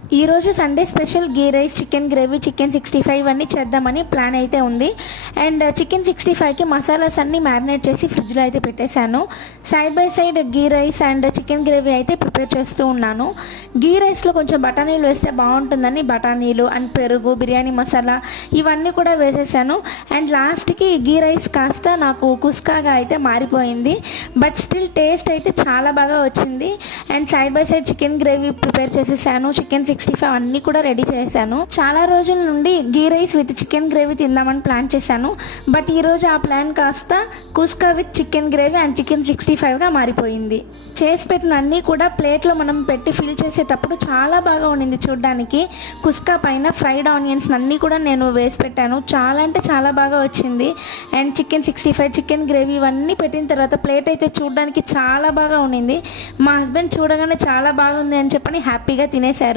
ఈరోజు Sunday special గీ rice, chicken gravy, chicken 65 అన్నీ చేద్దామని ప్లాన్ అయితే ఉంది. అండ్ చికెన్ 65కి మసాలాస్ అన్నీ మ్యారినేట్ చేసి ఫ్రిడ్జ్లో అయితే పెట్టేశాను. Side by side ghee rice and chicken gravy అయితే ప్రిపేర్ చేస్తూ ఉన్నాను. గీ రైస్లో కొంచెం బఠానీలు వేస్తే బాగుంటుందని బఠానీలు అండ్ పెరుగు, బిర్యానీ మసాలా ఇవన్నీ కూడా వేసేసాను. అండ్ లాస్ట్కి గీ రైస్ కాస్త నాకు కుస్కాగా అయితే మారిపోయింది. బట్ స్టిల్ టేస్ట్ అయితే చాలా బాగా వచ్చింది. And side by side chicken gravy prepare చేసేసాను. చికెన్ 65 అన్నీ కూడా రెడీ చేశాను. చాలా రోజుల నుండి ghee rice with chicken gravy తిందామని ప్లాన్ చేశాను. బట్ ఈరోజు ఆ ప్లాన్ కాస్త kuska with chicken gravy and chicken 65గా మారిపోయింది. చేసి పెట్టిన అన్నీ కూడా ప్లేట్లో మనం పెట్టి ఫిల్ చేసేటప్పుడు చాలా బాగా ఉండింది చూడడానికి. కుస్కా పైన ఫ్రైడ్ ఆనియన్స్ అన్నీ కూడా నేను వేసి పెట్టాను. చాలా అంటే చాలా బాగా వచ్చింది. అండ్ చికెన్ 65, చికెన్ గ్రేవీ ఇవన్నీ పెట్టిన తర్వాత ప్లేట్ అయితే చూడడానికి చాలా బాగా ఉండింది. మా హస్బెండ్ చూడగానే చాలా బాగుంది అని చెప్పని హ్యాపీగా తినేశారు.